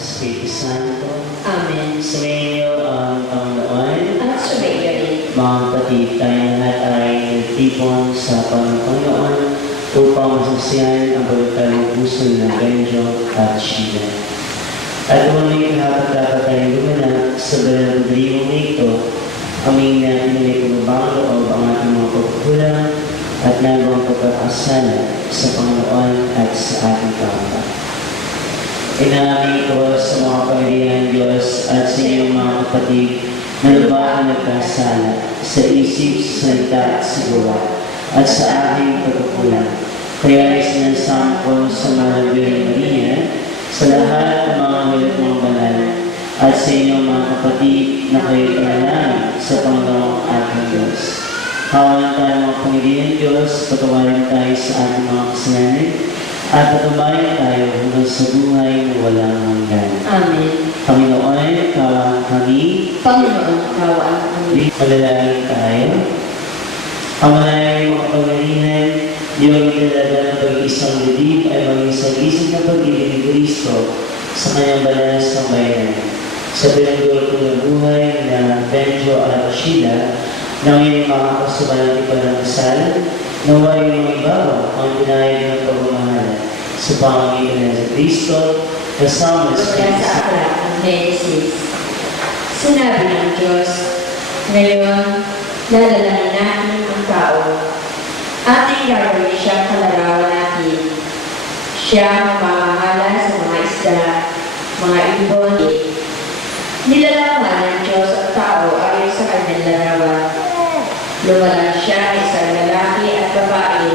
Espiritu Santo. Amen. Sumainyo ang Panginoon. At sumainyo rin. Mga kapatid, tayo lahat ay nagtipon sa Panginoon upang masaksiyan ang pagkakaroon puso ng Benjo at Sheila. At kung may kahapon dapat tayong gumanap sa ganang liwang na ito, aming na inilay kumabang loob ang ating mga pagkukulang at nagawang pagkakasala sa Panginoon at sa ating kapwa. Inaaming ko sa mga pamilya ng Diyos at sa inyong mga kapatid na lubhang nagkasala sa isip, sa salita at sa gawa at sa aking pagkukulang. Kaya ay sinasampo sa mga Birhen Maria, sa lahat ng mga hilat ng banal at sa inyong mga kapatid na kayo panalangin sa Panginoong ating Diyos. Hawalan tayo mga pamilya ng Diyos, patawarin tayo sa ating mga kasalanan, at patubayan tayo hanggang sa buhay na walang hanggan. Amen. Panginoon, kawaan kami. Panginoon, kawaan kami. Malalangin tayo. Ang malayang makapangyarihan, di magdadala ng pag-iisang libid ay mag-isang-isang na pag-ibig ni Cristo sa kanyang banal na sambayanan. Sa pinagdulot ng buhay na Benjo at Sheila, na ngayon makakasubalan ng panangasal, naway mga ibabaw ang pinahid ng pagmamahal sa pangangailan ng Kristo kasama sa Mula sa aklat ng Genesis. Sinabi ng Diyos, ngayon, lalalahin natin ang tao. Ating gagawin siya kalarawan natin. Siya ang mamahala sa mga isda, mga ibon. Nilalaman ng Diyos ang tao ayon sa kanyang larawan. Lumalang siya isang lalaki at babae,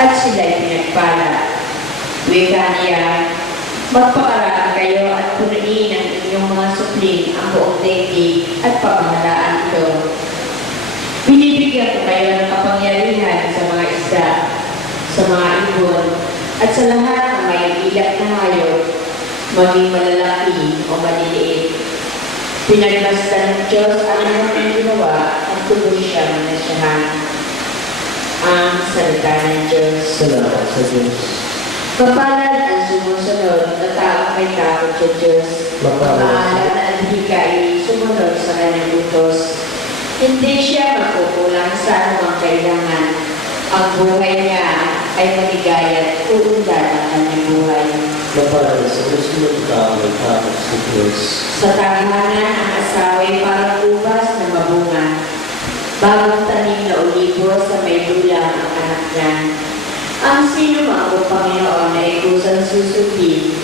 at sila'y pinagpala. Wika niya, magpakaraan kayo at punuin ang inyong mga supling ang buong daigdig at pamahalaan ito. Binibigyan ko kayo ng kapangyarihan sa mga isda, sa mga ibon, at sa lahat ng may ilak na hayop, maging malalaki o maliliit. Pinagbasta ng Diyos ang aming ginawa at tuloy siyang nasyahan. Ang salita ng Diyos. Salamat sa Diyos. Kapalad ang sumusunod na taong may takot sa Diyos. Mapaalam na ang hikay sumunod sa kanyang utos. Hindi siya magkukulang sa anumang kailangan. Ang buhay niya ay maligaya at uunlad ang kanyang buhay. Mapalad sa susunod na taong may takot sa Diyos. Sa tahanan, ang asawa ay parang ubas na mabunga. Bagong tanim na olibo sa may dulang ang anak niya. Ang sino mang o Panginoon ay kusang susupin,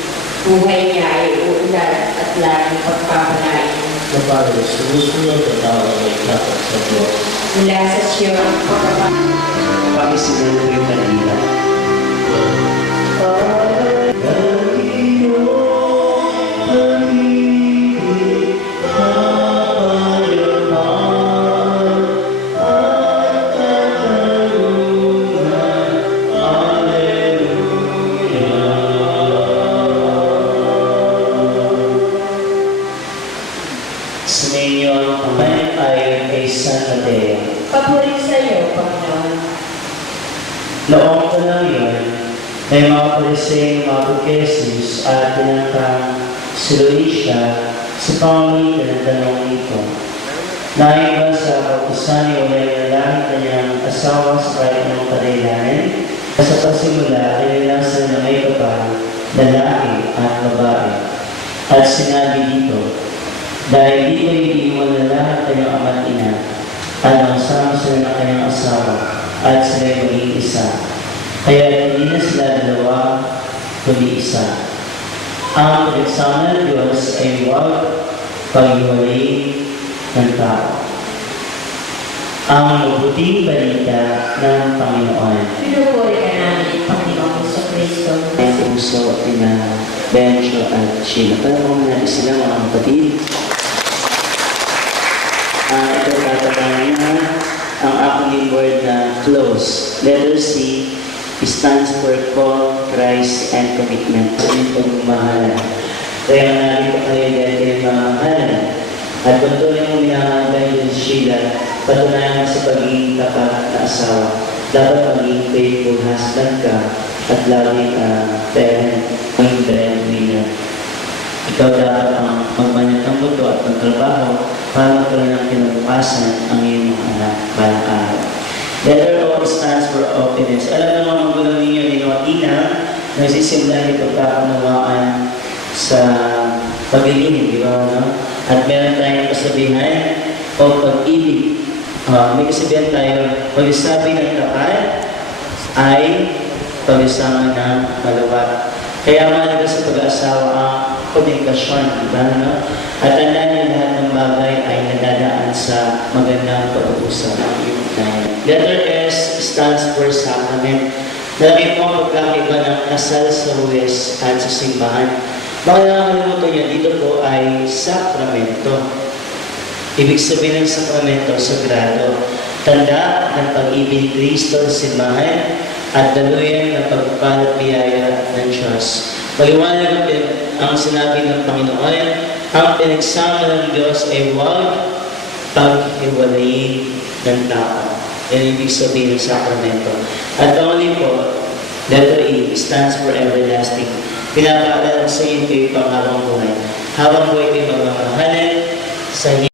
buhay niya ay uunlad at laging pagpapalain. Mapalad sa susunod na taong may takot sa Diyos. Mula sa Sion, Pangisinan ko yung kanila. Sumainyo ang kamay ay kay San Mateo. papuri sa iyo, Panginoon. Noong panahon yun, may mga pariseo umabot kay Jesus at tinatang siluin siya sa pamamagitan ng tanong ito. Naiba sa kautusan ni Ulay lalaki kanyang asawa sa kahit ng kadailanin, sa pasimula ay nasa na may babae, lalaki at babae. At sinabi dito, dahil di ay iniwan na lahat kanyang ama at ina, at nagsama sila ng kanyang asawa, at sila maging isa. Kaya hindi na sila dalawa, kundi isa. Ang pinagsama ng Diyos ay huwag paghiwalayin ng tao. Ang mabuting balita ng Panginoon. Pinupuri ka namin, Panginoon Kristo. Ang puso na Benjo at Sheila. Tanong natin sila mga kapatid. Ito tatapangin na ang acronym word na close. Letter C stands for call, Christ, and commitment. Ito yung pagmamahalan. Kaya narito kayo dahil yung pagmamahalan. At kung tuloy mong minamahal yung Sheila, patunayan mo sa pagiging tapat na asawa. Dapat maging faithful husband ka at loving parent, ang breadwinner. Ikaw dapat ang magmanat ng buto at magtrabaho para magkaroon ng kinabukasan ang iyong mga anak balang araw. Letter O stands for openness. Alam naman ang magulang ninyo ni Noatina, nagsisimula ng pagkakunawaan sa paglilingin, di ba? No? At meron tayong kasabihan o pag-ibig. May kasabihan tayo, pag-isabi ng tapat ay pag-isama ng malawat. Kaya mahalaga sa pag-aasawa ang komunikasyon, di ba? No? At tandaan niyo lahat ng bagay ay nadadaan sa magandang pag-uusap. Letter S stands for sacrament. Nalagay mo ang pagkakaiba ng kasal sa huwes at sa simbahan. Baka nakakalimutan niyo, dito po ay sakramento. Ibig sabihin ng sakramento, sagrado. Tanda ng pag-ibig Kristo sa simbahan at daluyan ng pagpapalat biyaya ng Diyos. Maliwanag ang sinabi ng Panginoon, ang pinagsama ng Diyos ay huwag paghiwalayin ng tao. Yan ibig sabihin ng sakramento. At only po, letter E stands for everlasting. Pinapaalala sa inyo kayo pang habang buhay. Habang buhay kayo magmamahalan sa